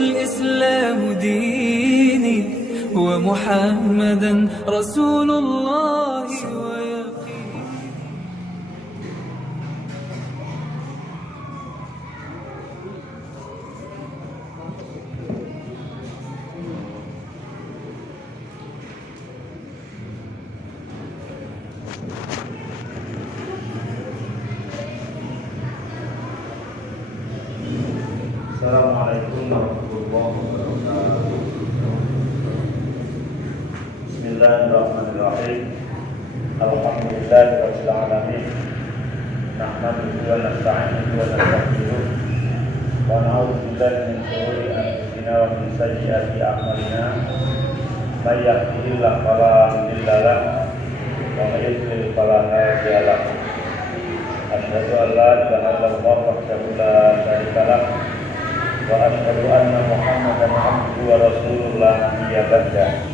والإسلام ديني ومحمدا رسول الله ويقيني. Assalamualaikum warahmatullahi wabarakatuh. Bismillahirrahmanirrahim. Alhamdulillahirabbil alamin. Nahmaduhu wa nasta'inuhu wa nastaghfiruh wa na'udzu billahi min shururi anfusina wa min sayyiati a'malina. May yahdihillahu fala mudilla lahu wa may yudlil fala hadiya lahu. Asyhadu an la ilaha illallah wahdahu la syarika lahu wa asyhadu anna Muhammadan abduhu wa rasuluhu la nabiyya ba'dah.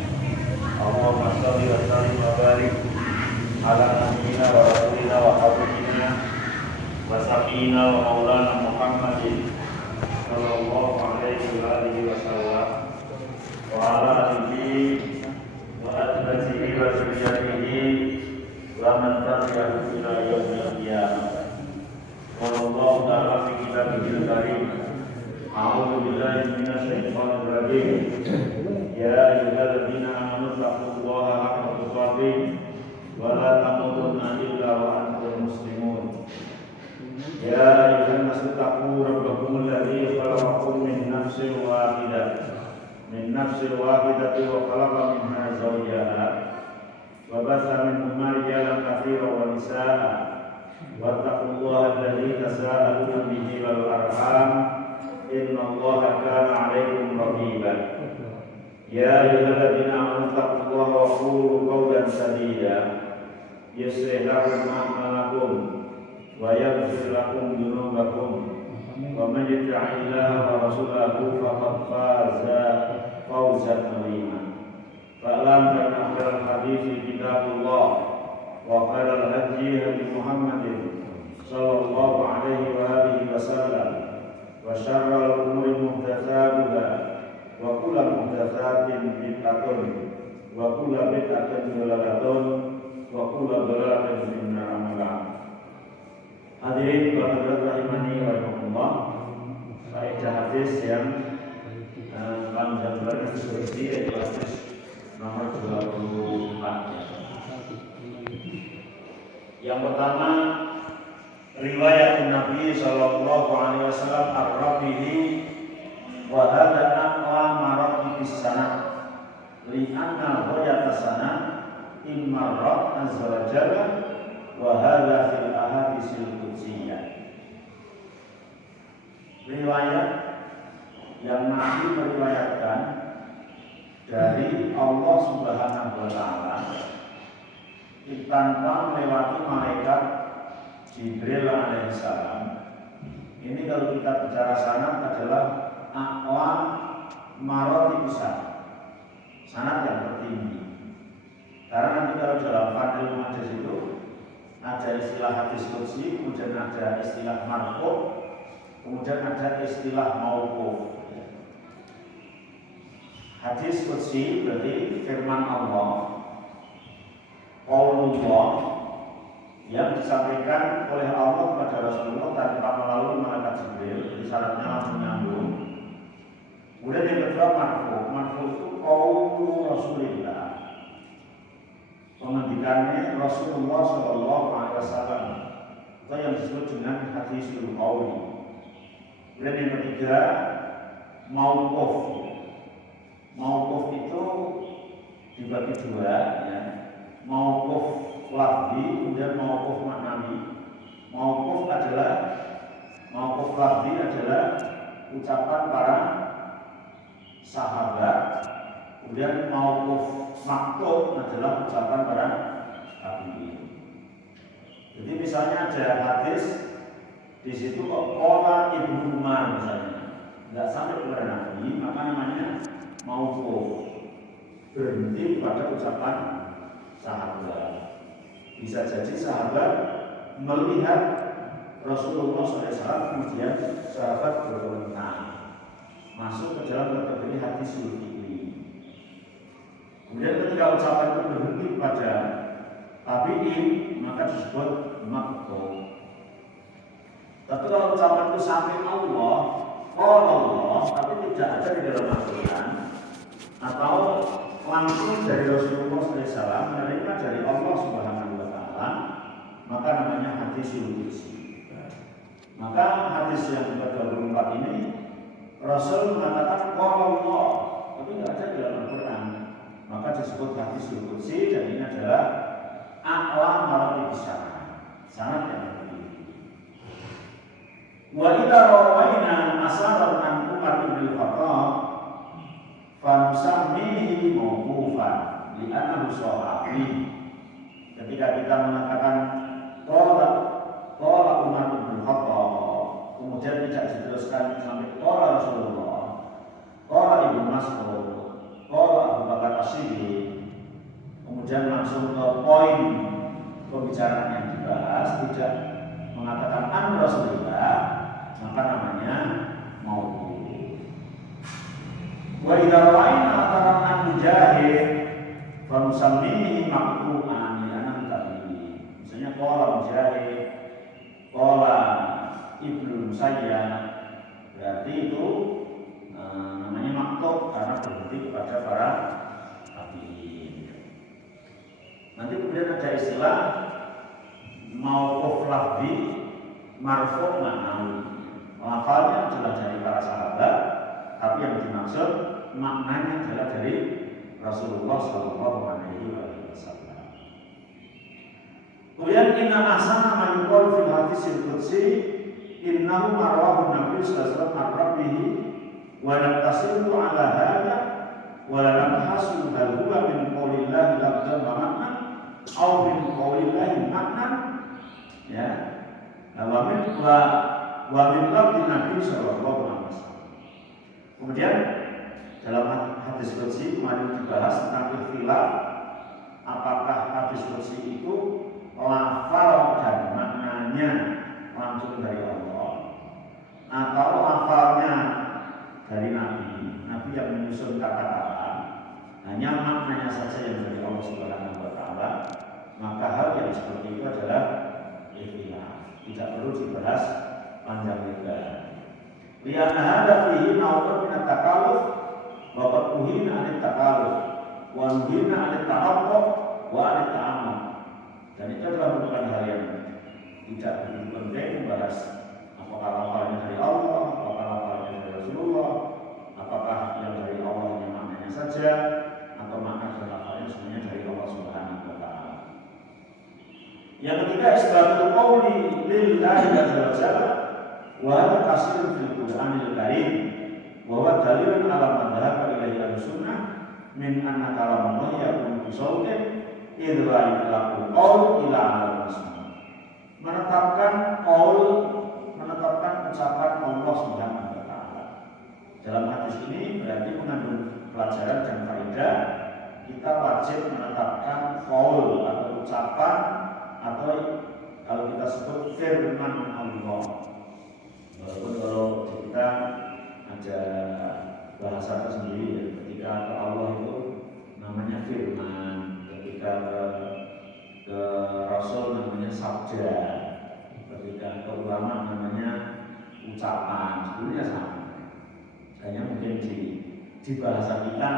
Allahumma shalli wa sallim wa barik ala nabiyyina wa rasulina wa habibina wa safina wa maulana Muhammadin sallallahu alaihi wa alihi wa sallam wa ala alihi wa atba'ihi wa dzurriyyatihi wa man tabi'ahum ila yaumil qiyamah. Wallahu ta'ala fi kitabihil karim. A'udzu billahi minasyaitonir rajim. Ya ayyuhalladzina amanu taqullaha haqqa tuqatih wa la tamutunna illa wa antum muslimun. Ya ayyuhan nasu taqu rabbakum alladzi khalaqakum min nafsin wahidah wa khalaqa minha zawjaha wa batha minhuma rijalan katsiran wa nisaa'a wattaqullaha alladzi tasaaluna bihi wal arham innallaha kana 'alaikum raqiban. Ya ayyuhalladzina amanu taqullaha wa qulu qawlan sadida yuslih lakum a'malakum wa yaghfir lakum dhunubakum wa man yuti'illaha wa rasulahu faqad faza fawzan 'azima. Fa'lam anna khairal hadithi kitabullah wa khairal hadyi hadi Muhammadin sallallahu alaihi wa alihi wasallam wa syarrul umuri muhdatsatuha wa kullu muhdatsatin bid'atun wa kullu bid'atin dhalalatun wa kullu dhalalatin finnar amalan. Hadirin wa hadirat rahimani wa rahimakumullah. Faedah hadis yang panjang banget berisi yaitu hadis nomor 24. Yang pertama, riwayat Nabi sallallahu alaihi wasallam ar-Rabihi wa hadha aqwa maratibis sanah li anna ghayata sanah imma rabb azza wa jalla wa hadha fil ahadisil qudsiyah. Riwayat yang Nabi meriwayatkan dari Allah Subhanahu wa taala tanpa melewati malaikat Jibril alaihissalam. Ini kalau kita bicara sanad adalah aqwam maratibus sanad yang tertinggi. Karena nanti kalau dalam ilmu hadis itu ada istilah hadis qudsi, kemudian ada istilah marfu, kemudian ada istilah mauquf. Hadis qudsi berarti firman Allah, qaulullah yang disampaikan oleh Allah kepada Rasulullah tanpa melalui malaikat Jibril, jadi syaratnya langsung nyambung. Kemudian yang kedua marfu itu qaulu Rasulillah, pengendikannya Rasulullah Shallallahu Alaihi Wasallam, atau yang disebut dengan hadisul qauli. Kemudian yang ketiga mauquf. Mauquf itu dibagi dua, ya. Mauquf lafzi, kemudian mauquf maknawi. Mauquf lafzi adalah ucapan para sahabat, kemudian mauquf maktub adalah ucapan para tabi'in. Jadi misalnya ada hadis di situ kok qala Ibnu Umar misalnya, nggak sampai kepada Nabi, maka namanya mauquf, berhenti pada ucapan sahabat. Bisa jadi sahabat melihat Rasulullah SAW, kemudian sahabat berkomentar. masuk ke dalam kategori hadisul fikri. Kemudian ketika ucapan itu berhenti pada tabi'in, maka disebut maqtu'. Tapi kalau ucapan itu sampai Allah, tapi tidak ada di dalam Al-Quran, atau langsung dari Rasulullah SAW menerima dari Allah Subhanahu wa Ta'ala, maka namanya hadisul qudsi. Maka hadis yang ke-24 ini Rasul mengatakan qala Allah, tapi tidak ada di dalam Al-Quran, maka disebut hadisul qudsi, dan ini adalah a'la maratib syarah, sanad yang tinggi. Wa idza rawaina asaran an Umar bin Khattab fa nusammihi mauqufan li'annahu sahabi. Ketika kita mengatakan qala Umar bin Khattab, kemudian tidak diteruskan sampai qala Rasulullah, qala Ibnu Mas'ud, qala Abu Bakar As-Siddiq, kemudian langsung ke poin pembicaraan yang dibahas, tidak mengatakan an Rasulullah, maka namanya mauquf. Wa idza ra'ayna ataran an mujahid fa nusammihi maqtu'an li'annahu tabi'i. Misalnya qala Mujahid, qala Ibnu Musayyab, berarti itu namanya maqtu' karena berhenti kepada para tabi'in. Nanti kemudian ada istilah mauquf lafzi, marfu' ma'nawi. Lafalnya adalah dari para sahabat, tapi yang dimaksud maknanya adalah dari Rasulullah Shallallahu Alaihi Wasallam. Kemudian inna ahsana ma yuqalu fil hadisil qudsi innahu marwahu Nabi sallallahu alaihi wasallam ar-rabbihi wa lam tasilu ala hadha wa lam hasu hal huwa min qaulillahi lafzan wa ma'nan aw min qaulillahi ma'nan, ya, wa min lafzi Nabi sallallahu alaihi wasallam. Kemudian dalam hadis qudsi kemarin dibahas tentang ikhtilaf, apakah hadis qudsi itu lafal dan maknanya langsung dari Allah atau lafalnya dari Nabi yang menyusun kata-kata, hanya maknanya saja yang dari Allah Subhanahu wa Ta'ala. Maka hal yang seperti itu adalah ikhtilaf, tidak perlu dibahas panjang lebar. Lihat ada fihi nau'un min at-takalluf wa qad uhina 'anil takalluf wa uhina 'anil tahaqqu wa 'anil ta'ammud. Dan itu adalah merupakan hal yang tidak begitu penting membahas apakah lafalnya dari Allah, apakah lafalnya dari Rasulullah, apakah yang dari Allah yang maknanya saja, atau makna dan lafalnya semuanya dari Allah Subhanahu wa Ta'ala. Yang ketiga, isbatul qawli lillahi azza wa jalla wa hadha kasirun fil Qur'anil Karim wa huwa dalilun ala ma dhahaba ilaihi al-sunnah min anna kalamallahi yakunu bi sautin idza yutlaqu qaul ila al-muslim. Menetapkan ucapan Allah Subhanahu wa Ta'ala dalam hadis ini berarti mengandung pelajaran dan faedah. Kita wajib menetapkan qaul atau ucapan, atau kalau kita sebut firman Allah. Walaupun kalau kita ada bahasa tersendiri, ketika ke Allah itu namanya firman, ketika ke Rasul namanya sabda, ketika ke ulama namanya ucapan, sebenarnya sama. Hanya mungkin di bahasa kita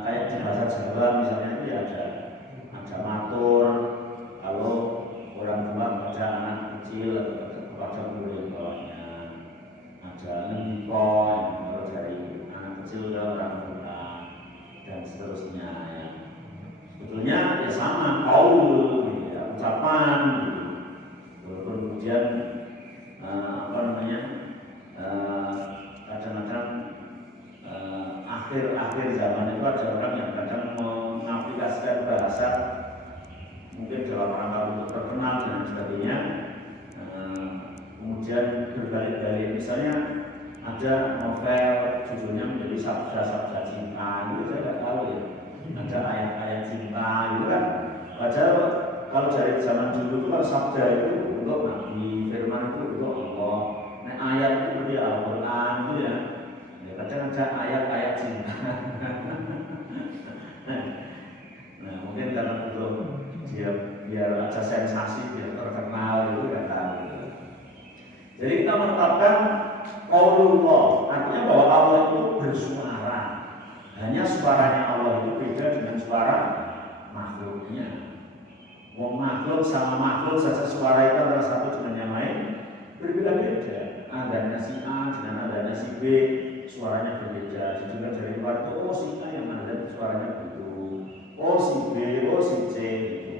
kayak di bahasa Jawa misalnya itu ada matur, kalau orang tua kepada anak kecil atau kepada guru di bawahnya, ada ngendiko kalau dari anak kecil ke orang tua, dan seterusnya, ya. Sebetulnya ya sama, qaul, ya, ucapan, walaupun kemudian kadang-kadang akhir zaman itu ada orang yang kadang mengaplikasikan bahasa mungkin dalam rangka untuk terkenal dan sebagainya, kemudian berbalik-balik. Misalnya ada novel judulnya menjadi sabda-sabda cinta, itu saya tidak tahu ya. Ada ayat-ayat cinta itu kan. Padahal kalau dari zaman dulu itu kan sabda itu untuk Nabi, firman itu untuk Allah. Nah ayat itu berarti Al-Quran itu ya. ada ayat-ayat cinta. Nah, mungkin karena itu dia biar ada sensasi, biar terkenal itu ya kan. Jadi kita menetapkan qaulullah, artinya bahwa Allah itu bersuara. Hanya suaranya Allah itu beda dengan suara makhluknya. Mau makhluk sama makhluk saja suara itu antara satu dengan yang lain berbeda-beda. Adanya si A dengan adanya si B suaranya berbeda. Juga dari luar itu oh si A yang ada suaranya begitu. Oh si B, oh si C gitu.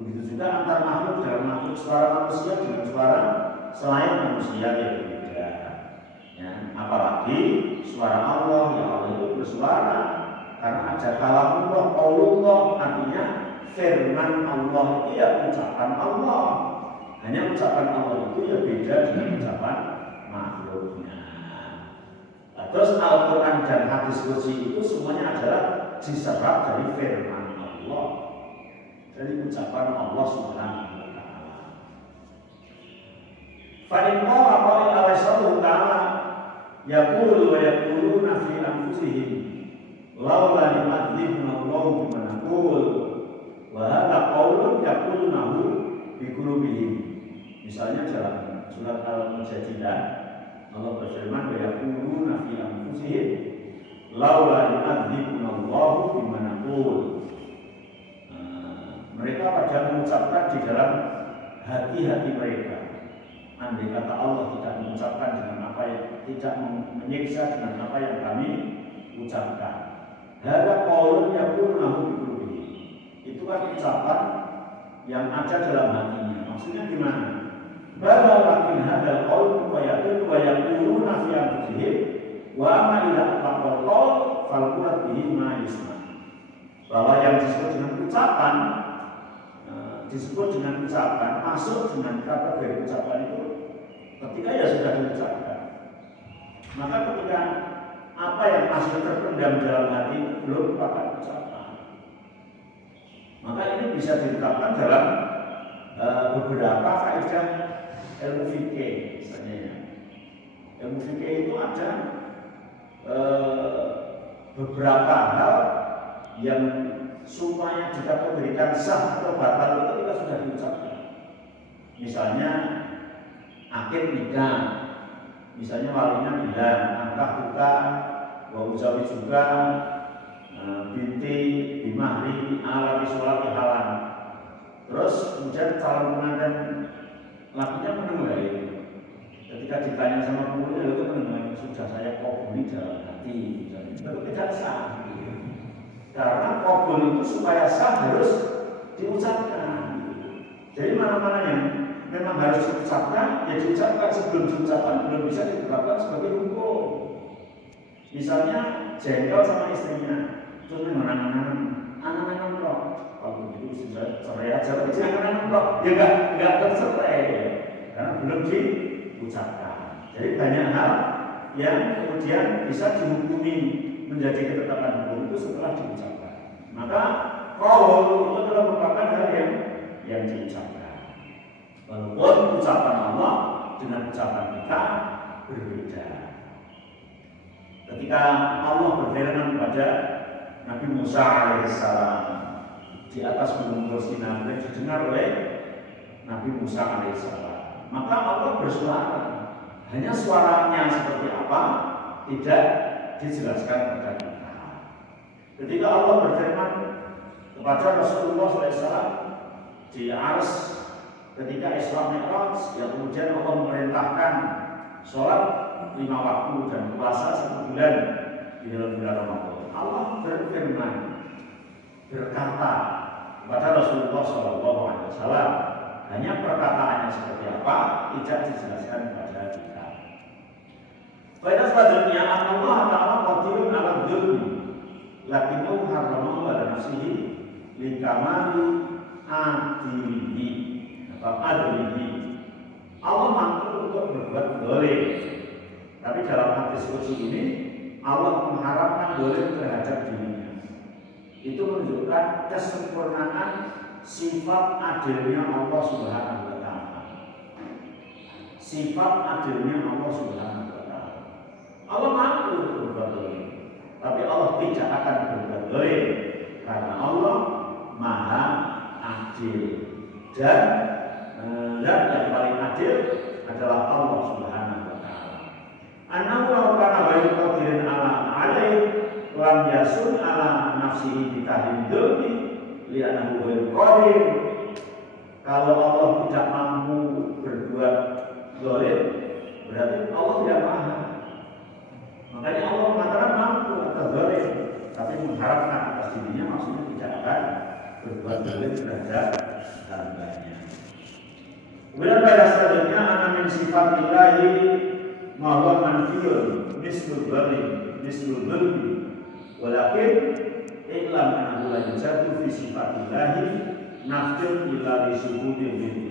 Begitu juga antar makhluk dengan makhluk, suara manusia dengan suara selain manusia yang berbeda. Ya, apalagi suara Allah, ya Allah itu bersuara karena ada kalamullah, qaulullah, artinya firman Allah itu ya ucapan Allah. Hanya ucapan Allah itu ya beda dengan ucapan makhluknya. Nah, terus Al-Quran dan hadis qudsi itu semuanya adalah diserap dari firman Allah, dari ucapan Allah Subhanahu wa ta'ala. Fa in qala qa'il Allah ta'ala yaqulu wa yaquluna fi anfusihim laula yu'adzibuna Allah bima naqul wa hadha qaulun yaqulunahu bi qulubihim. Misalnya dalam surat Al-Mujadilah Allah berfirman wa yaquluna fi anfusihim laula yu'adzibuna Allah bima naqul. Mereka pada mengucapkan di dalam hati-hati mereka, andai kata Allah tidak mengucapkan dengan apa yang tidak menyiksa dengan apa yang kami ucapkan. Hadza qaulun yaqulunahu bi qulubihim. Itu kan ucapan yang ada dalam hatinya. Maksudnya gimana? Bala lakin hadzal qaul wa yaquluna fi anfusihim wa ma ila taqul qaul fal qur'an bihi ma yusma. Bahwa yang disebut dengan ucapan masuk dengan kategori ucapan itu ketika ya sudah diucapkan. Maka ketika apa yang masih terpendam dalam hati belum merupakan ucapan, maka ini bisa ditetapkan dalam beberapa kaidah ilmu fikih. Misalnya ya, ilmu fikih itu ada beberapa hal yang supaya dikategorikan sah atau batal itu kita sudah diucapkan. Misalnya akad nikah, misalnya walinya bilang angkah buka wa uzawi juga binti bimahri ala bisolati halan. Terus kemudian calon pengantin lakinya menengahi. Ketika ditanya sama penghulunya itu menengahi, sudah saya kabuli dalam hati, itu tidak sah. Karena qabul itu supaya sah harus diucapkan. Jadi mana-mana yang memang harus diucapkan, ya diucapkan. Sebelum diucapkan belum bisa ditetapkan sebagai hukum. Misalnya jengkel sama istrinya, terus anak-anak roh. Kalau begitu sudah cerai aja, tapi jangan roh. Ya enggak tercerai ya. Karena belum diucapkan. Jadi banyak hal yang kemudian bisa dihukumi menjadi ketetapan hukum itu setelah diucapkan. Maka qaul itu adalah merupakan hal yang diucapkan. Walaupun ucapan Allah dengan ucapan kita berbeda. Ketika Allah berfirman kepada Nabi Musa alaihissalam di atas gunung Sinai yang didengar oleh Nabi Musa alaihissalam, maka Allah bersuara. Hanya suaranya seperti apa tidak dijelaskan kepada kita. Ketika Allah berfirman kepada Rasulullah SAW di Ars ketika Isra Mi'raj, ya kemudian Allah memerintahkan sholat 5 waktu dan puasa 1 bulan di dalam bulan Ramadan. Allah berfirman berkata kepada Rasulullah SAW, hanya perkataannya seperti apa tidak dijelaskan kepada kita. Pada selanjutnya Allah Ta'ala qadirun ala dzulmi lakinnahu harrama ala nafsihi li kamali adilihi atau adilihi. Allah mampu untuk berbuat dolim, tapi dalam hadis qudsi ini Allah mengharapkan dolim terhadap dirinya. Itu menunjukkan kesempurnaan sifat adilnya Allah Subhanahu wa ta'ala. Sifat adilnya Allah Subhanahu wa ta'ala. Allah mampu berbuat dolim. tapi Allah tidak akan berbuat zalim karena Allah Maha Adil. Dan yang paling adil adalah Allah Subhanahu wa taala. Annahu law kana ghairu qadirin alaih lam yasun ala nafsihi bitahrim dzulmi li'annahu ghairu qadir. Kalau Allah tidak mampu berbuat zalim, berarti Allah tidak maha. Makanya Allah mengatakan mampu atas zalim, tapi mengharapkan atas dirinya, maksudnya tidak akan berbuat zalim terhadap hambanya. Kemudian pada selanjutnya ana min sifatillahi ma huwa manfiyun mislul dzulmi walakin iklam annahu la yujadu fi sifatillahi nafdun illa li syuhudin bihi.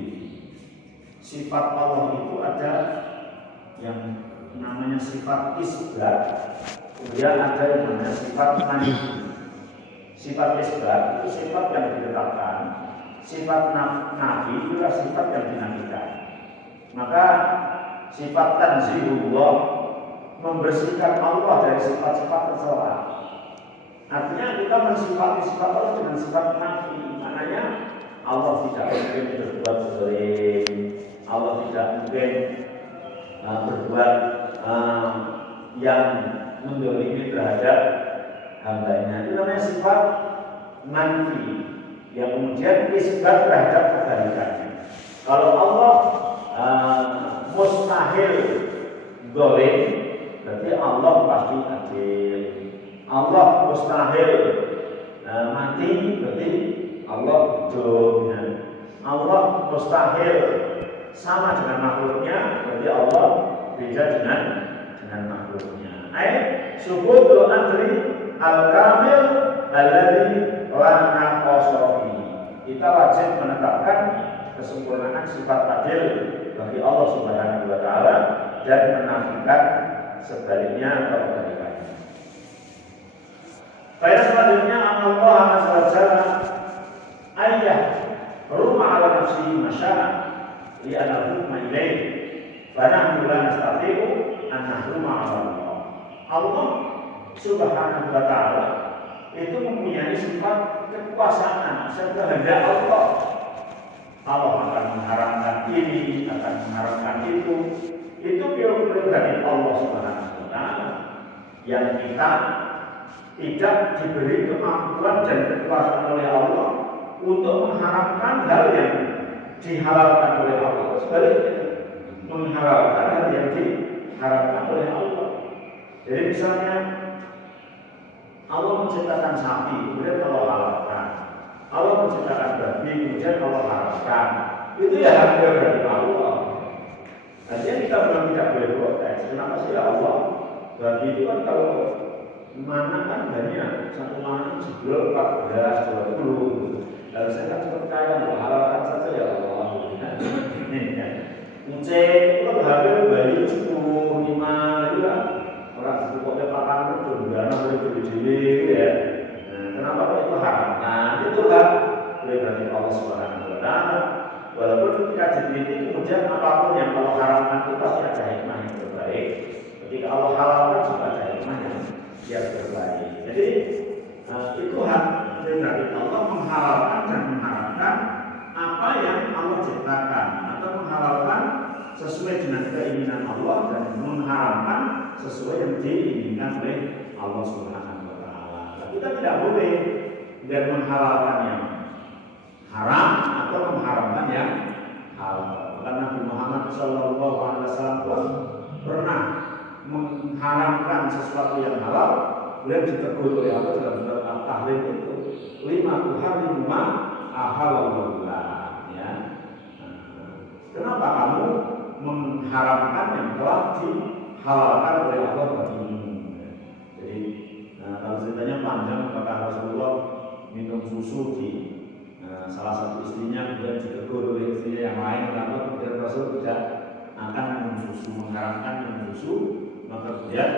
Sifat Allah itu ada yang namanya sifat isbat, kemudian ada yang namanya sifat manfi. Sifat isbat itu sifat yang ditetapkan, sifat nafi itu adalah sifat yang dinafikan. Maka sifat tanzihullah membersihkan Allah dari sifat-sifat tercela. Artinya kita mensifati sifat Allah dengan sifat nafi. Maknanya Allah tidak mungkin berbuat zalim, Allah tidak mungkin berbuat yang mendolimi terhadap hambanya. Itu namanya sifat manfi yang kemudian isbat terhadap kebalikannya. Kalau Allah mustahil zalim, berarti Allah pasti adil. Allah mustahil mati, berarti Allah hidup. Allah mustahil sama dengan makhluknya, berarti Allah beda dengan makhluknya. Subudul adri al-kamil alladhi la naqasa fihi. Kita wajib menetapkan kesempurnaan sifat adil bagi Allah Subhanahu wa taala dan menafikan sebaliknya atau kebalikannya. Faedah selanjutnya Allah azza wa jalla ayah rumah ala nafsihi masya'a li anahuma ilaih fanahnu la nastati'u an nahruma ala Allah. Allah Subhanahu wa taala itu mempunyai sifat kekuasaan sekehendak Allah. Allah akan mengharamkan ini, akan mengharamkan itu prerogatif Allah Subhanahu wa taala yang kita tidak diberi kemampuan dan kekuasaan oleh Allah untuk mengharamkan hal yang dihalalkan oleh Allah. Sebaliknya, menghalalkan hal yang diharamkan oleh Allah. Jadi misalnya Allah menciptakan sapi, kemudian Allah halalkan. Allah menciptakan babi, kemudian Allah halalkan. Itu ya hak prerogatif Allah. Artinya kita memang tidak boleh protes. Kenapa sih ya Allah? Babi itu kan kalau mana kan banyak, satu mana sebulan 14, 20. Lalu saya kan percaya bahwa halalkan saja ya Allah. Kucing itu kan harga bayi 10, 5 itu kan orang pokoknya pakan berjumlah boleh ya. Kenapa kok itu haram? Nah itu kan berarti Allah Subhanahu wa taala. Walaupun ketika diteliti kemudian apapun yang Allah haramkan itu pasti ada hikmah yang terbaik. Ketika Allah halalkan juga ada hikmah yang terbaik. Jadi itu hak prerogatif Allah menghalalkan dan mengharamkan apa yang Allah ciptakan atau menghalalkan sesuai dengan keinginan Allah dan mengharamkan sesuai yang diinginkan oleh Allah Subhanahu wa taala. Kita tidak boleh dan menghalalkan yang haram atau mengharamkan yang halal. Karena Nabi Muhammad SAW pernah mengharamkan sesuatu yang halal, beliau ditegur oleh Allah dalam surat At-Tahrim itu 5 hari 5 ahalallah. Ya. Kenapa kamu mengharamkan yang telah dihalalkan oleh Allah bagimu? Jadi kalau ceritanya panjang, maka Rasulullah minum susu di salah satu istrinya, kemudian ditegur oleh istrinya yang lain, kenapa kemudian Rasul tidak akan minum susu, mengharamkan minum susu, maka kemudian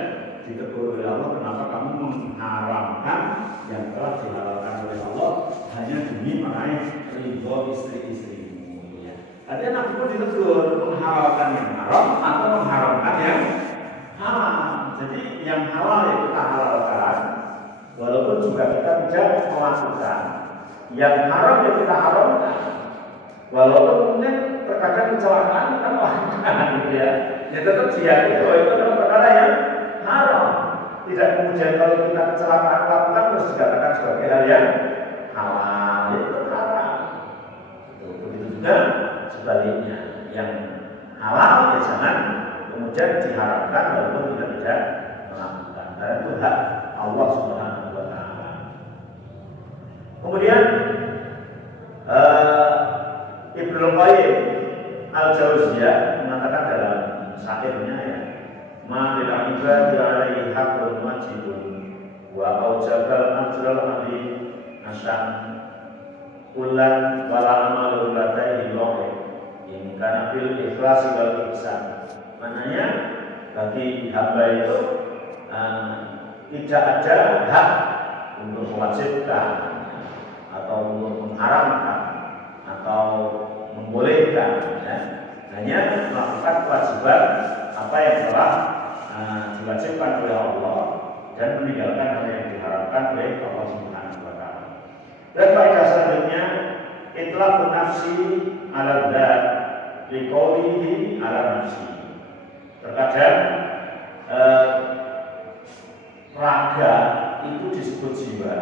ditegur oleh Allah, kenapa kamu mengharamkan yang telah dihalalkan oleh Allah hanya demi meraih ridho istri-istrimu. Ya. Artinya Nabi pun ditegur menghalalkan yang haram atau mengharamkan yang halal. Jadi yang halal yang kita halalkan walaupun juga kita tidak melakukan yang haram yang kita haramkan, walaupun mungkin terkadang kecelakaan kita melakukan, gitu ya, ya tetap diyakini bahwa itu adalah perkara yang haram. Tidak kemudian kalau kita kecelakaan lakukan terus dikatakan sebagai hal yang halal, itu haram. Begitu juga sebaliknya, yang halal ya jangan kemudian diharapkan walaupun kita tidak melakukan, karena itu hak Allah Subhanahu wa Ta'ala. Kemudian Ibnu Qayyim Al-Jauziyah mengatakan dalam syairnya, ya, ma lil ibadi alaihi haqqun wajibun wa aujabal ajral ali asan ulan wala amalu ladaihi lohe in kana fil ikhlasi wal ihsan. Maknanya bagi hamba itu tidak ada hak untuk mewajibkan atau untuk mengharamkan atau membolehkan, ya. Hanya melakukan kewajiban apa yang telah diwajibkan oleh Allah dan meninggalkan hal yang diharapkan oleh Allah Subhanahu wa Ta'ala. Dan faedah selanjutnya, itlaqun nafsi 'ala dzat liqaulihi 'ala nafsi. Terkadang raga itu disebut jiwa,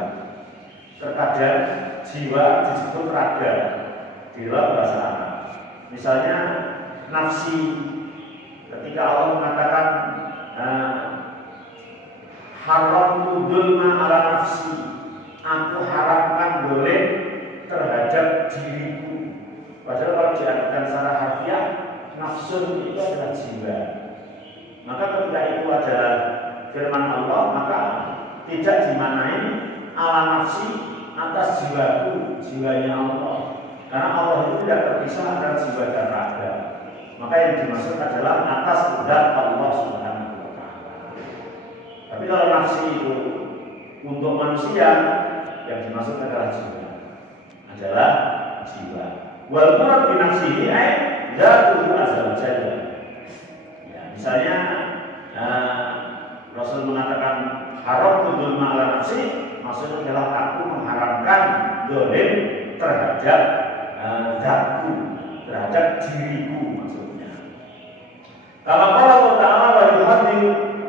terkadang jiwa disebut raga di dalam bahasa Arab. Misalnya nafsi, ketika Allah mengatakan haramtu dzulma ala nafsi, aku haramkan dolim terhadap diriku. Padahal kalau diartikan secara harfiah, nafsun itu adalah jiwa. Maka ketika itu adalah firman Allah, maka tidak dimanai ala nafsi atas jiwaku, jiwanya Allah. Karena Allah itu tidak terpisah antara jiwa dan raga. Maka yang dimaksud adalah atas zat Allah Subhanahu wa Ta'ala. Tapi kalau nafsi itu untuk manusia, yang dimaksud adalah jiwa. Wal murad bi nafsihi ay dzatuhu azza wa jalla. Ya, misalnya Rasul mengatakan haram dzulma ala nafsi, maksudnya adalah aku mengharamkan zalim terhadap zatku, terhadap diriku maksudnya. Kalau Allah Ta'ala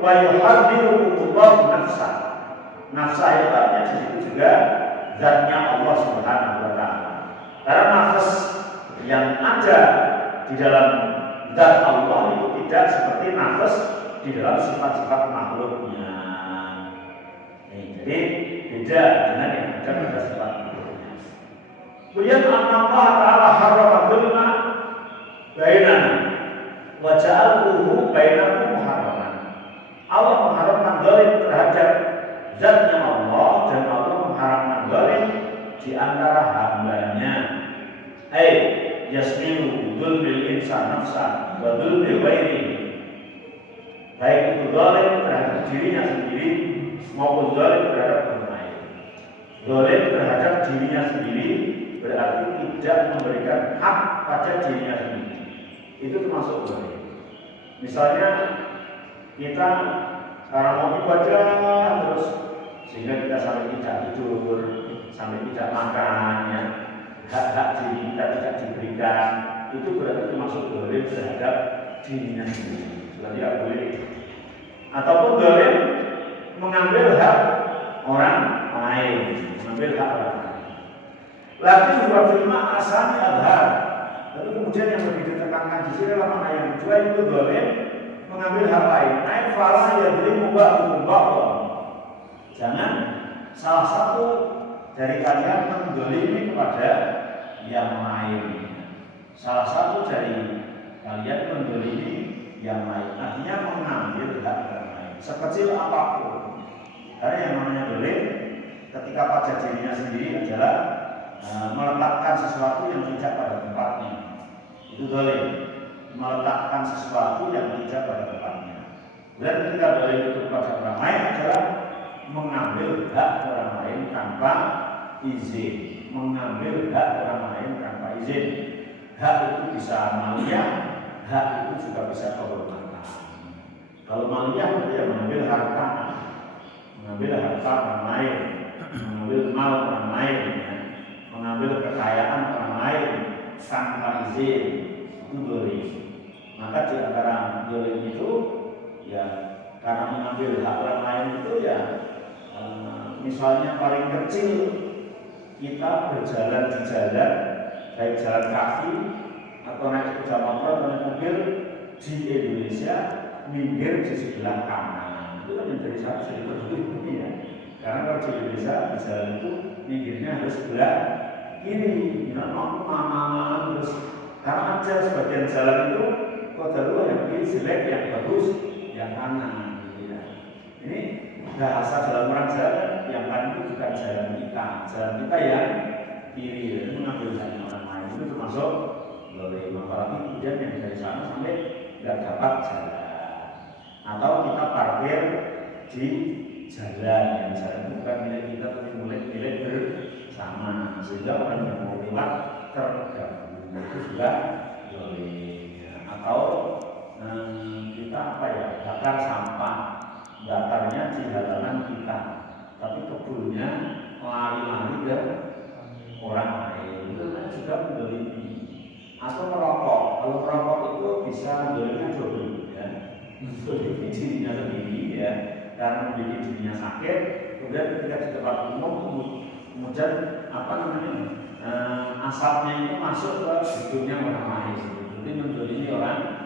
wa yuhadirukumullah nafsa. Nafsa itu artinya di situ juga zatnya Allah Subhanahu wa Ta'ala. Karena nafas yang ada di dalam zat Allah itu tidak seperti nafas di dalam sifat-sifat makhluknya. Jadi beda dengan yang ada pada sifat makhluknya. Kemudian Allah Ta'ala harrama dzulma bainana wa ja'aluhu bainakum muharraman. Allah mengharamkan zalim terhadap zatnya Allah, dan Allah mengharamkan zalim di antara hambanya. Yasmilu dzulmil insan nafsa wa dzulmi ghairihi. Baik itu zalim terhadap dirinya sendiri maupun zalim terhadap orang lain. Zalim terhadap dirinya sendiri berarti tidak memberikan hak pada dirinya sendiri. Itu termasuk zalim. Misalnya kita sekarang mau ibadah terus sehingga kita sampai tidak tidur, sampai tidak makan, ya. Hak-hak diri kita tidak diberikan, itu berarti termasuk zalim terhadap dirinya sendiri. Sudah tidak boleh. Ataupun zalim mengambil hak orang lain, mengambil hak orang lain. Lagi dua firman asal adhar. Lalu kemudian yang lebih ditekankan di sini adalah makna yang kedua, itu zalim mengambil hak lain. Ayat fala yadlimu ba'dukum ba'dhan. Jangan salah satu dari kalian menzalimi kepada yang lain. Salah satu dari kalian menzalimi yang lain, artinya mengambil hak orang lain sekecil apapun. Karena yang namanya zalim ketika pada dirinya sendiri adalah meletakkan sesuatu yang tidak pada tempatnya. Itu zalim, meletakkan sesuatu yang tidak pada tempatnya. Dan ketika zalim itu kepada orang lain adalah mengambil hak orang lain tanpa izin, mengambil hak orang lain tanpa izin. Hak itu bisa maliyah, hak itu juga bisa kehormatan. Kalau maliyah itu ya mengambil harta orang lain. mengambil mal orang lain, ya, mengambil kekayaan orang lain tanpa izin, itu dolim. Maka di antara dolim itu ya karena mengambil hak orang lain itu ya misalnya paling kecil kita berjalan di jalan, baik jalan kaki atau naik sepeda motor atau naik mobil di Indonesia, minggir di sebelah kanan, itu kan menjadi satu ini ya. Karena kalau di Indonesia di jalan itu minggirnya harus sebelah kiri, terus karena ada sebagian jalan itu kodarullah yang kiri jelek, yang bagus yang kanan, gitu ya. Ini bahasa dalam orang jalan, yang kanan itu bukan jalan kita yang kiri, itu mengambil jalan orang lain, itu termasuk boleh. Apalagi kemudian yang dari sana sampai nggak dapat jalan, atau kita parkir di jalan yang jalan itu bukan milik kita tapi milik bersama, sehingga orang yang mau lewat terganggu, itu juga boleh. Atau kita bakar sampah, bakarnya di halaman kita, tapi kebunnya lari-lari ke orang lain, itu kan juga mendolimi. Atau merokok, kalau merokok itu bisa mendolimi double, ya, mendolimi dirinya sendiri, ya, karena membuat dirinya sakit, kemudian ketika di tempat umum, kemudian asapnya itu masuk ke hidungnya orang lain, jadi mendolimi orang lain.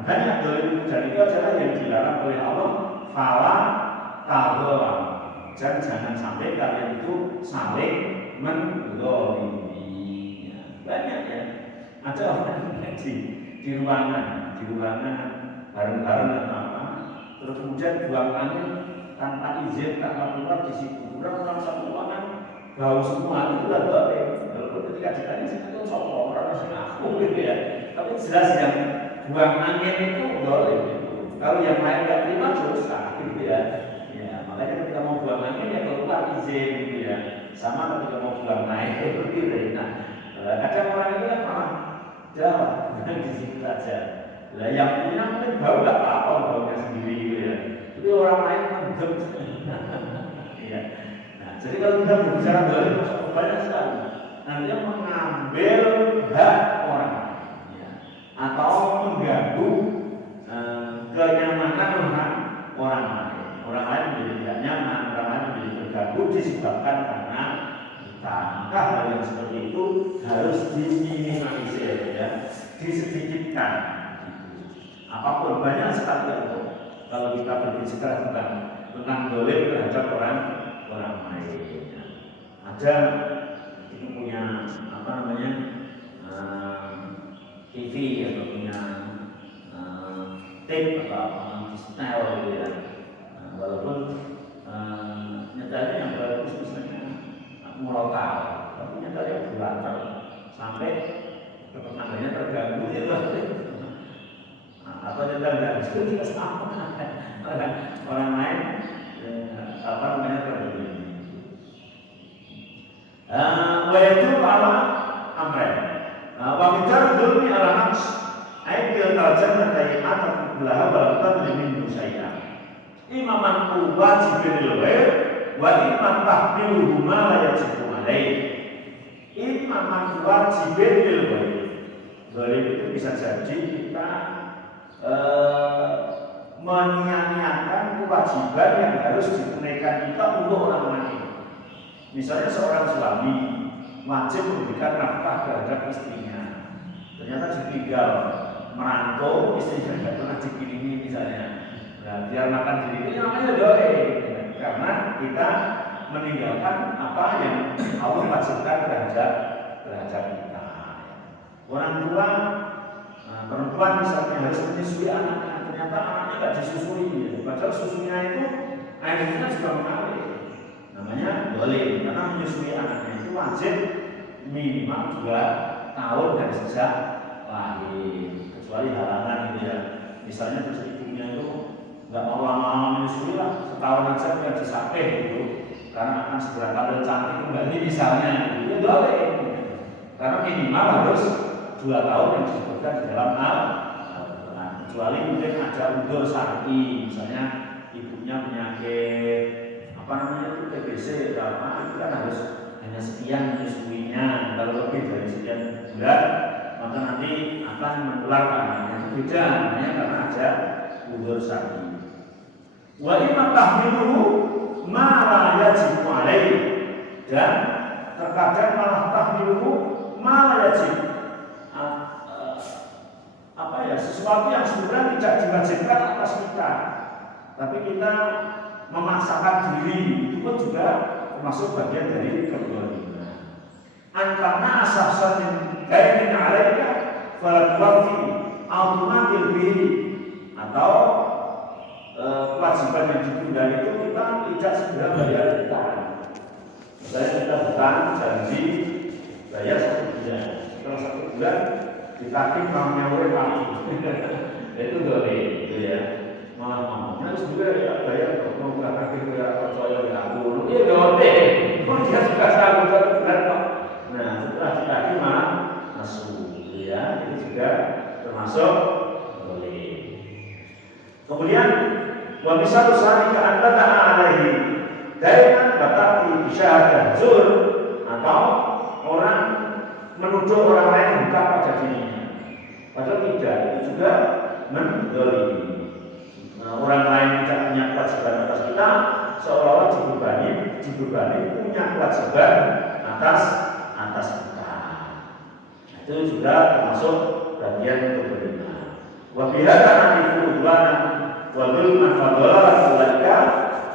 Banyak dolim dan itu adalah yang dilarang oleh Allah. Fala tadzalam, dan jangan sampai kalian itu saling mendolimi. Banyak ya, ada orang yang di ruangan bareng-bareng atau apa, terus kemudian buang angin tanpa izin, tanpa keluar di situ. Kemudian orang satu ruangan bau semua, itu lah dolim. Walaupun ketika ditanya sih itu sopo orang masih aku gitu ya, tapi jelas yang buang angin itu dolim. Kalau yang lain nggak terima dosa, gitu ya. Ya, makanya ketika mau buang angin ya keluar izin, gitu ya. Sama ketika mau buang air itu gitu. Nah, kadang orang itu kan malah jauh, bukan di situ saja. Lah yang punya mungkin bau nggak apa-apa, baunya sendiri, gitu ya. Tapi orang lain mendem. Iya. Nah, jadi kalau kita berbicara dolim, banyak sekali. Nanti mengambil hak orang, atau mengganggu kenyamanan orang lain. Orang lain menjadi tidak nyaman, orang lain menjadi terganggu disebabkan karena kita. Maka hal yang seperti itu harus diminimalisir, ya, disedikitkan. Apapun banyak sekali kalau kita berbicara tentang dolim terhadap orang lain. Ada itu punya TV atau punya tape atau setel gitu ya. Walaupun nyetelnya yang bagus misalnya lokal, tapi nyetelnya buatan sampai tetangganya terganggu gitu. Atau nyetel nggak juga sama orang lain terganggu. Wajib ala amren. Wabicar dulu ni ala nafs, aikil tarjam dari atas belah balatan limin dosaya. Imaman wajibin lewat, wajibman tahmiluhuma layajibu alaih. Imaman wajibin lewat. Dolim itu bisa jadi kita menyia-nyiakan kewajiban yang harus ditunaikan kita untuk orang lain. Misalnya seorang suami wajib memberikan nafkah terhadap istrinya, ternyata ditinggal merantau, istrinya tidak pernah dikirimi misalnya. Nah, biar makan diri ini namanya doa, karena kita meninggalkan apa yang Allah wajibkan terhadap kita. Orang tua, perempuan misalnya harus menyusui anaknya, ternyata anaknya tidak disusui, padahal susunya itu airnya juga mengalir. Namanya dolim, karena menyusui anaknya itu wajib minimal 2 tahun dari sejak lahir, kecuali halangan gitu ya. Misalnya terus ibunya itu nggak mau lama-lama menyusui lah, setahun aja udah disapih gitu, karena akan segera tampil cantik kembali misalnya, itu dolim. Karena minimal harus 2 tahun yang disebutkan di dalam Al-Quran. Kecuali mungkin ada udzur syar'i, misalnya ibunya penyakit itu TBC apa itu kan harus hanya sekian menyusuinya, kalau lebih dari sekian bulan maka nanti akan menularkan. Itu beda namanya karena ada udzur syar'i. Wa imma tahmiluhu ma la yajibu alaihi, dan terkadang malah tahmiluhu ma la yajib, sesuatu yang sebenarnya tidak diwajibkan atas kita, tapi kita memaksakan diri, itu pun juga termasuk bagian dari kezaliman. Antara asahsanin gairin alaika falatwafi automatil bihi, atau kewajiban yang ditunda itu kita tidak segera bayar hutang. Misalnya kita hutang janji bayar 1 bulan, setelah 1 bulan ditagih mau nyawer lagi, itu boleh, gitu ya. Malah harus juga ya bayar mau tagih percaya ya aku, iya boleh. Kok dia suka sanggup 1 bulan kok? Nah setelah ditagih malah masuk, gitu ya. Itu juga termasuk boleh. Kemudian wa misal sari ka antaka alaihi daiman batati syahadat zur, atau orang menuduh orang lain bukan pada dirinya, padahal tidak, itu juga menzalimi. Orang lain tidak punya kewajiban atas kita, seolah-olah dibebani punya kewajiban atas kita. Itu juga termasuk bagian kezaliman. Wa bihadza anifu udwana wa dzulman wa dhalalan ulaika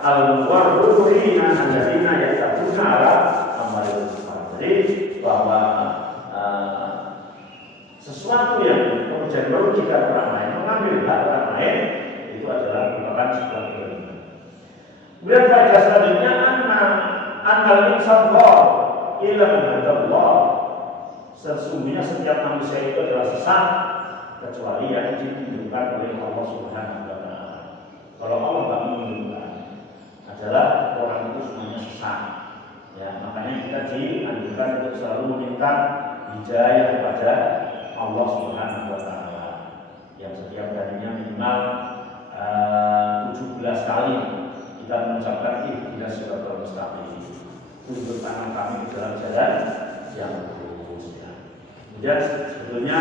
al-muwarrithina alladziina yattaquna 'ala amwalil kufar. Jadi bahwa sesuatu yang kemudian merugikan orang lain, mengambil hak orang lain, itu adalah merupakan sebuah kezaliman. Kemudian faedah selanjutnya annal insan ila Allah, sesungguhnya setiap manusia itu adalah sesat kecuali yang ditunjukkan oleh Allah Subhanahu wa taala. Kalau Allah tidak menunjukkan, adalah orang itu semuanya sesat. Ya, makanya kita dianjurkan untuk selalu meminta hidayah kepada Allah Subhanahu wa taala, yang setiap harinya minimal 17 kali kita mengucapkan ihdinas siratal mustaqim, tunjukkan kami ke dalam jalan yang lurus. Kemudian sebetulnya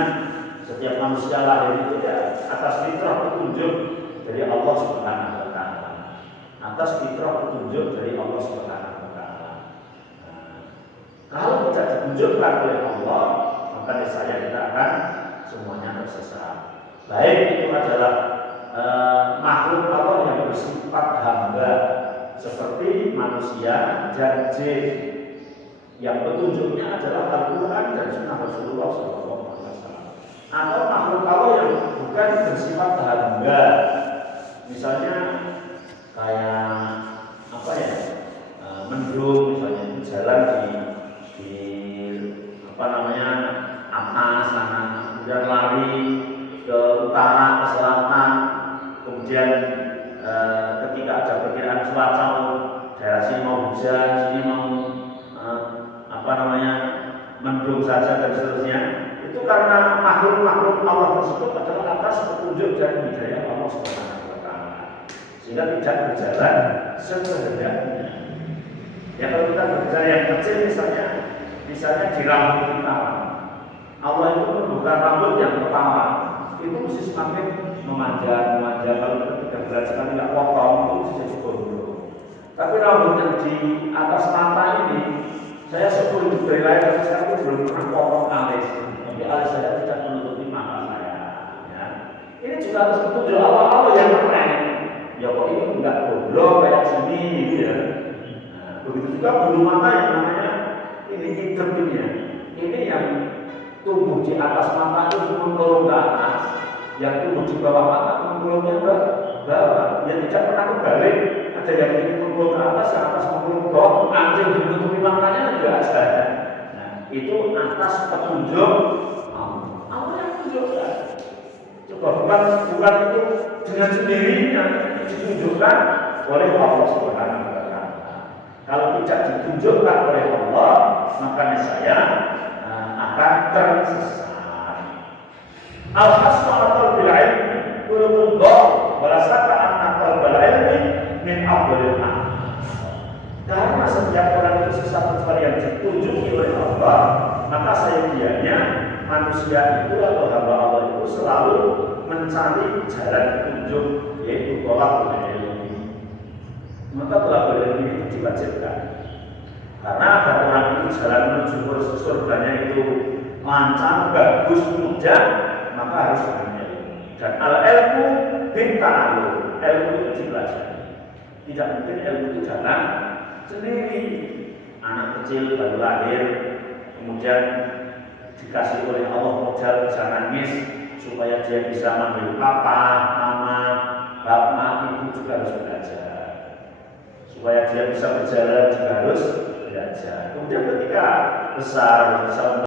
setiap manusia lahir itu ya atas fitrah petunjuk dari Allah Subhanahu wa taala. Atas fitrah petunjuk dari Allah Subhanahu wa taala. Kalau tidak ditunjukkan oleh Allah, maka niscaya kita akan semuanya tersesat. Baik itu adalah makhluk Allah yang bersifat hamba seperti manusia dan jin, yang petunjuknya adalah Al-Quran dan Sunnah Rasulullah SAW, atau makhluk Allah yang bukan bersifat hamba, misalnya kayak apa ya, mendung misalnya, jalan di apa namanya atas sana, kemudian lari ke utara ke selatan, kemudian ketika ada perkiraan cuaca daerah sini mau hujan, sini mau mendung saja dan seterusnya, itu karena makhluk-makhluk Allah tersebut adalah atas petunjuk dan hidayah Allah Subhanahu wa taala, sehingga tidak berjalan sekehendaknya. Ya kalau kita berbicara yang kecil misalnya di rambut kita, Allah itu bukan rambut yang kepala, itu mesti semakin memanjang. Kalau kita 3 bulan sekali tidak potong, itu mesti jadi gondrong. Tapi rambut yang di atas mata ini, saya 10 hidup dari lahir sampai sekarang itu belum pernah potong alis. Jadi alis saya tidak menutupi mata saya. Ya. Ini juga harus petunjuk Allah yang keren. Ya kok ini enggak gondrong kayak sini, gitu ya. Nah, begitu juga bulu mata yang namanya ini hidupnya. Ini yang tumbuh di atas mata itu menurun ke atas, yang tumbuh di bawah mata menurunnya ke bawah. Yang tidak pernah kebalik. Ada yang ingin menurun ke atas, yang atas menurun ke bawah, anjing menutupi matanya juga ada. Nah, itu atas petunjuk Allah yang menunjukkan. Coba bukan itu dengan sendirinya ditunjukkan oleh Allah Subhanahu wa taala. Kalau tidak ditunjukkan oleh Allah, maka saya akan tersesat. Al-hasanatul bil ilmi kullu dhar wa la saka anna talabal ilmi min afdalil amal. ditunjuki oleh Allah, maka sayangnya manusia itu atau hamba Allah itu selalu mencari jalan petunjuk, yaitu tolak ilmu. Maka tolak ilmu itu diwajibkan. Karena agar orang itu jalan menuju surganya itu lancar, bagus, mudah, maka harus dengan ilmu. Dan al-ilmu binta'alum, ilmu itu dipelajari. Tidak mungkin ilmu itu jalan sendiri. Anak kecil baru lahir, kemudian dikasih oleh Allah modal bisa nangis supaya dia bisa manggil papa, mama, bapak, ibu juga harus belajar. Supaya dia bisa berjalan juga harus belajar. Kemudian ketika besar bisa